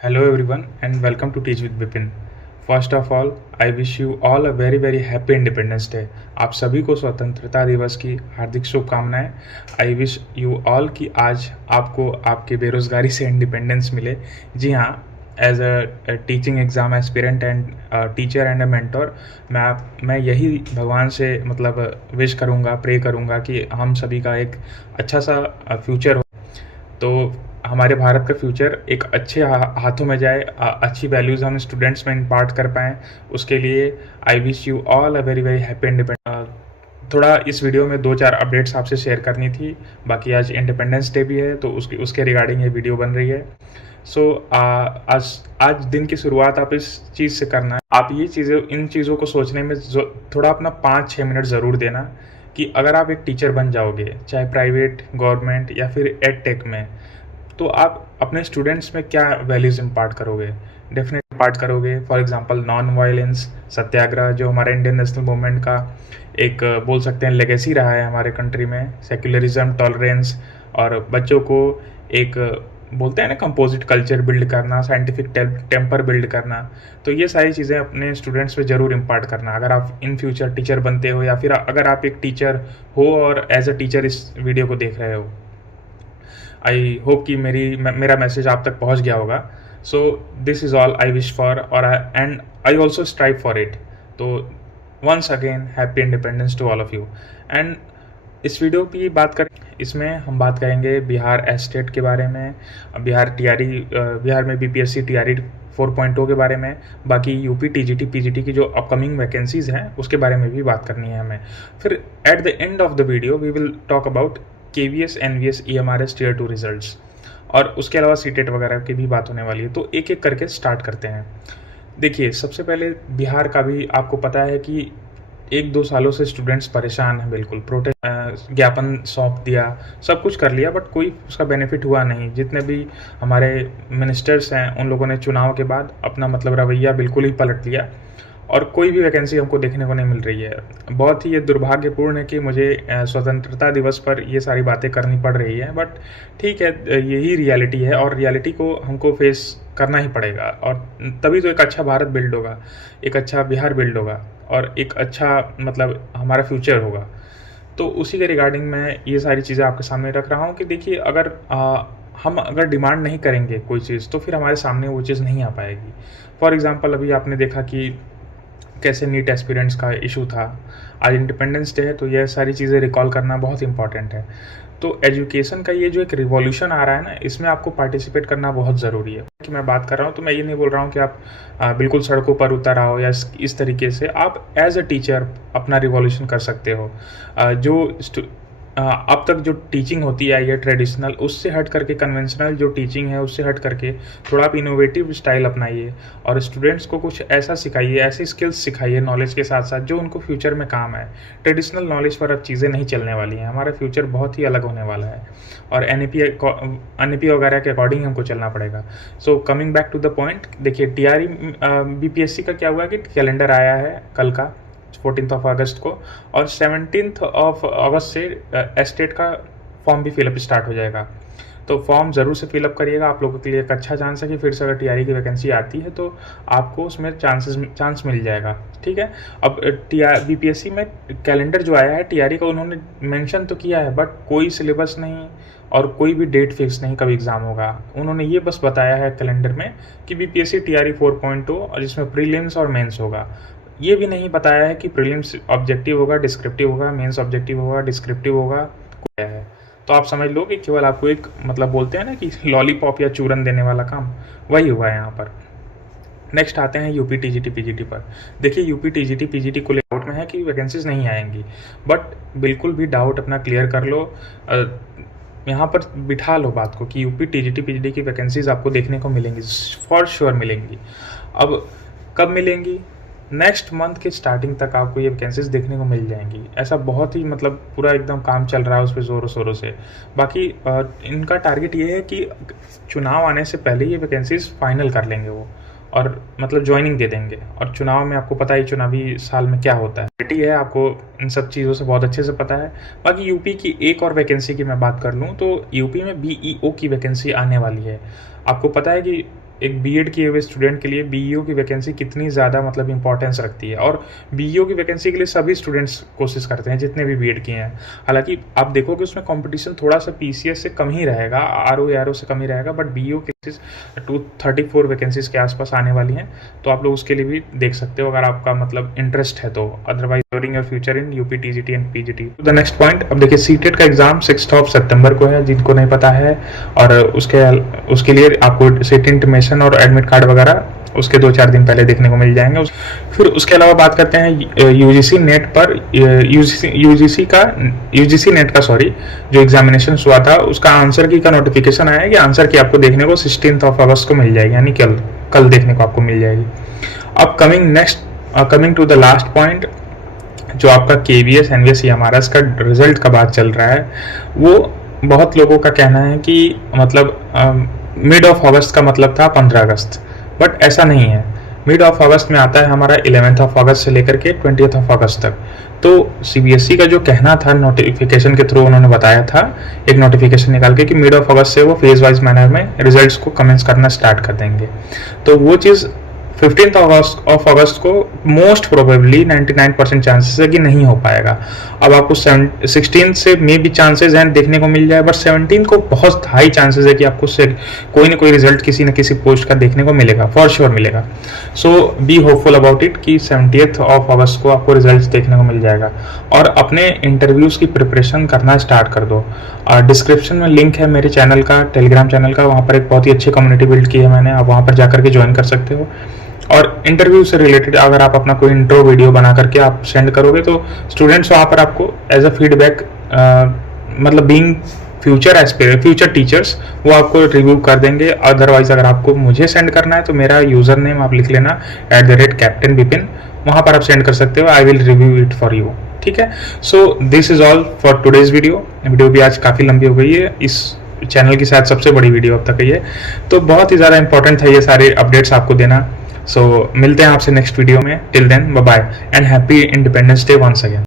Hello everyone and welcome to Teach with Bipin. First of all, I wish you all a very happy Independence Day. आप सभी को स्वतंत्रता दिवस की हार्दिक शुभकामनाएं. आई विश यू ऑल कि आज आपको आपके बेरोजगारी से इंडिपेंडेंस मिले. जी हाँ, as a teaching exam aspirant and teacher and a mentor मैं यही भगवान से विश करूँगा, प्रे करूँगा कि हम सभी का एक अच्छा सा फ्यूचर हो. तो हमारे भारत का फ्यूचर एक अच्छे हाथों में जाए, अच्छी वैल्यूज़ हम स्टूडेंट्स में इम्पार्ट कर पाएँ. उसके लिए I wish you all a very happy थोड़ा इस वीडियो में 2-4 अपडेट्स आपसे शेयर करनी थी. बाकी आज इंडिपेंडेंस डे भी है तो उसके रिगार्डिंग ये वीडियो बन रही है. सो आज दिन की शुरुआत आप इस चीज़ से करना है. आप इन चीज़ों को सोचने में थोड़ा अपना 5-6 मिनट ज़रूर देना कि अगर आप एक टीचर बन जाओगे, चाहे प्राइवेट, गवर्नमेंट या फिर एड टेक में, तो आप अपने स्टूडेंट्स में क्या वैल्यूज़ इम्पार्ट करोगे. डेफिनेट इम्पार्ट करोगे. फॉर एग्जांपल नॉन वायलेंस, सत्याग्रह, जो हमारे इंडियन नेशनल मूवमेंट का एक बोल सकते हैं लेगेसी रहा है हमारे कंट्री में. सेक्युलरिज्म, टॉलरेंस और बच्चों को एक बोलते हैं ना कंपोजिट कल्चर बिल्ड करना, साइंटिफिक टेम्पर बिल्ड करना. तो ये सारी चीज़ें अपने स्टूडेंट्स में ज़रूर इम्पार्ट करना अगर आप इन फ्यूचर टीचर बनते हो या फिर अगर आप एक टीचर हो और एज अ टीचर इस वीडियो को देख रहे हो. आई होप कि मेरा मैसेज आप तक पहुंच गया होगा. So this is all I wish for और and I also strive for it. तो once again happy independence to all of you. And इस वीडियो की इसमें हम बात करेंगे बिहार एस्टेट के बारे में, बिहार में बीपीएससी टीआरई 4.0 के बारे में. बाकी यूपी टीजीटी पीजीटी की जो अपकमिंग वैकेंसीज़ हैं उसके बारे में भी बात करनी है हमें. फिर at the end of the video we will talk about KVS, NVS, EMRS tier 2 results और उसके अलावा सीटेट वगैरह की भी बात होने वाली है. तो एक एक करके स्टार्ट करते हैं. देखिए, सबसे पहले बिहार का भी आपको पता है कि 1-2 सालों से स्टूडेंट्स परेशान हैं. बिल्कुल प्रोटेस्ट ज्ञापन सौंप दिया, सब कुछ कर लिया, बट कोई उसका बेनिफिट हुआ नहीं. जितने भी हमारे मिनिस्टर्स हैं उन लोगों ने चुनाव के बाद अपना रवैया बिल्कुल ही पलट लिया और कोई भी वैकेंसी हमको देखने को नहीं मिल रही है. बहुत ही ये दुर्भाग्यपूर्ण है कि मुझे स्वतंत्रता दिवस पर ये सारी बातें करनी पड़ रही है, बट ठीक है, यही रियलिटी है और रियलिटी को हमको फेस करना ही पड़ेगा. और तभी तो एक अच्छा भारत बिल्ड होगा, एक अच्छा बिहार बिल्ड होगा और एक अच्छा हमारा फ्यूचर होगा. तो उसी के रिगार्डिंग मैं ये सारी चीज़ें आपके सामने रख रहा हूँ कि देखिए, अगर हम अगर डिमांड नहीं करेंगे कोई चीज़ तो फिर हमारे सामने वो चीज़ नहीं आ पाएगी. फॉर एग्ज़ाम्पल, अभी आपने देखा कि कैसे नीट एस्पिरेंट्स का इशू था. आज इंडिपेंडेंस डे है तो यह सारी चीज़ें रिकॉल करना बहुत इंपॉर्टेंट है. तो एजुकेशन का ये जो एक रिवॉल्यूशन आ रहा है ना, इसमें आपको पार्टिसिपेट करना बहुत ज़रूरी है. कि मैं बात कर रहा हूँ तो मैं ये नहीं बोल रहा हूँ कि आप बिल्कुल सड़कों पर उतर आओ या इस तरीके से. आप एज अ टीचर अपना रिवॉल्यूशन कर सकते हो. अब तक जो टीचिंग होती है ये ट्रेडिशनल, उससे हट करके कन्वेंशनल जो टीचिंग है उससे हट करके थोड़ा आप इनोवेटिव स्टाइल अपनाइए और स्टूडेंट्स को कुछ ऐसा सिखाइए, ऐसी स्किल्स सिखाइए नॉलेज के साथ साथ जो उनको फ्यूचर में काम आए. ट्रेडिशनल नॉलेज पर अब चीज़ें नहीं चलने वाली हैं. हमारा फ्यूचर बहुत ही अलग होने वाला है और एनईपी वगैरह के अकॉर्डिंग हमको चलना पड़ेगा. So coming back to the point, देखिए टीआरई बीपीएससी का क्या हुआ कि कैलेंडर आया है कल का 14 अगस्त को और 17 अगस्त से एस्टेट का फॉर्म भी फिलअप स्टार्ट हो जाएगा. तो फॉर्म ज़रूर से फिलअप करिएगा. आप लोगों के लिए एक अच्छा चांस है कि फिर से अगर टीआरई की वैकेंसी आती है तो आपको उसमें चांस मिल जाएगा. ठीक है. अब बीपीएससी में कैलेंडर जो आया है टीआरई का, उन्होंने मेंशन तो किया है बट कोई सिलेबस नहीं और कोई भी डेट फिक्स नहीं कब एग्ज़ाम होगा. उन्होंने ये बस बताया है कैलेंडर में कि बीपीएससी टीआरई 4.0 और जिसमें प्रीलिम्स और मेंस होगा. ये भी नहीं बताया है कि प्रीलिम्स ऑब्जेक्टिव होगा, डिस्क्रिप्टिव होगा, मेंस ऑब्जेक्टिव होगा, डिस्क्रिप्टिव होगा, क्या है. तो आप समझ लो कि केवल आपको एक बोलते हैं ना कि लॉलीपॉप या चूरन देने वाला काम वही हुआ है यहाँ पर. नेक्स्ट आते हैं यूपी टीजीटी पीजीटी पर. देखिए, यूपी टीजीटी पीजीटी को डाउट में है कि वैकेंसीज नहीं आएंगी, बट बिल्कुल भी डाउट अपना क्लियर कर लो. यहाँ पर बिठा लो बात को कि यूपी टीजीटी पीजीटी की वैकेंसीज आपको देखने को मिलेंगी, फॉर श्योर मिलेंगी. अब कब मिलेंगी? नेक्स्ट मंथ के स्टार्टिंग तक आपको ये वैकेंसीज देखने को मिल जाएंगी. ऐसा बहुत ही पूरा एकदम काम चल रहा है उस पर ज़ोरों शोरों से. बाकी इनका टारगेट ये है कि चुनाव आने से पहले ये वैकेंसीज फाइनल कर लेंगे वो और ज्वाइनिंग दे देंगे. और चुनाव में आपको पता ही चुनावी साल में क्या होता है, बेटी है, आपको इन सब चीज़ों से बहुत अच्छे से पता है. बाकी यूपी की एक और वैकेंसी की मैं बात कर लूँ तो यूपी में बीईओ की वैकेंसी आने वाली है. आपको पता है कि एक बीएड किए हुए स्टूडेंट के लिए बीईओ की वैकेंसी कितनी ज़्यादा मतलब इंपॉर्टेंस रखती है, और बीईओ की वैकेंसी के लिए सभी स्टूडेंट्स कोशिश करते हैं जितने भी बीएड किए हैं। हालांकि आप देखोगे उसमें कंपटीशन थोड़ा सा पीसीएस से कम ही रहेगा, आरओ से कम ही रहेगा, बट बीईओ की 234 वैकेंसीज के आसपास आने वाली हैं, तो आप लोग उसके लिए भी देख सकते हो अगर आपका मतलब इंटरेस्ट है तो। Otherwise your future in UP TGT and PGT. The next point, अब देखिए सीटेट का एग्जाम 6 सितंबर को है, जिनको नहीं पता है, और उसके लिए आपको सीट इंटीमेशन और एडमिट कार्ड वगैरह उसके 2-4 दिन पहले देखने को मिल जाएंगे। फिर उसके अलावा बात करते हैं यूजीसी नेट पर। यूजीसी नेट का जो एग्जामिनेशन हुआ था उसका आंसर की का नोटिफिकेशन आया है कि आंसर की आपको देखने को 16 अगस्त को मिल जाएगी, यानी कल देखने को आपको मिल जाएगी। अब coming to the last point, जो आपका केवीएस एनवीएस एमआरएस का रिजल्ट का बात चल रहा है, वो बहुत लोगों का कहना है कि मतलब मिड ऑफ अगस्त का मतलब था 15 अगस्त, बट ऐसा नहीं है। मिड ऑफ अगस्त में आता है हमारा 11 अगस्त से लेकर के 20 अगस्त तक। तो सीबीएसई का जो कहना था नोटिफिकेशन के थ्रू उन्होंने बताया था, एक नोटिफिकेशन निकाल के, कि मिड ऑफ अगस्त से वो फेज वाइज मैनर में रिजल्ट्स को कमेंस करना स्टार्ट कर देंगे। तो वो चीज़ 15 अगस्त को मोस्ट प्रोबेबली 99% चांसेस है कि नहीं हो पाएगा। अब आपको 16 से मे भी चांसेस हैं देखने को मिल जाए, बट 17 को बहुत हाई चांसेस है कि आपको कोई ना कोई रिजल्ट किसी न किसी पोस्ट का देखने को मिलेगा, फॉर श्योर मिलेगा। सो बी होपफुल अबाउट इट कि 70 अगस्त को आपको रिजल्ट देखने को मिल जाएगा। और अपने इंटरव्यूज़ की प्रिपरेशन करना स्टार्ट कर दो। और डिस्क्रिप्शन में लिंक है मेरे चैनल का, टेलीग्राम चैनल का, वहाँ पर एक बहुत ही अच्छी कम्युनिटी बिल्ड की है मैंने, आप वहाँ पर जाकर के ज्वाइन कर सकते हो। और इंटरव्यू से रिलेटेड अगर आप अपना कोई इंट्रो वीडियो बना करके आप सेंड करोगे तो स्टूडेंट्स वहाँ पर आपको एज अ फीडबैक, मतलब बीइंग फ्यूचर टीचर्स, वो आपको रिव्यू कर देंगे। अदरवाइज अगर आपको मुझे सेंड करना है तो मेरा यूज़र नेम आप लिख लेना @captain Bipin, वहाँ पर आप सेंड कर सकते हो। I will review it for you, ठीक है। सो this is all for today's video भी आज काफ़ी लंबी हो गई है, इस चैनल की शायद सबसे बड़ी वीडियो अब तक है ये, तो बहुत ही ज़्यादा इंपॉर्टेंट है ये सारे अपडेट्स आपको देना। सो मिलते हैं आपसे नेक्स्ट वीडियो में। Till then bye bye and happy independence day once again.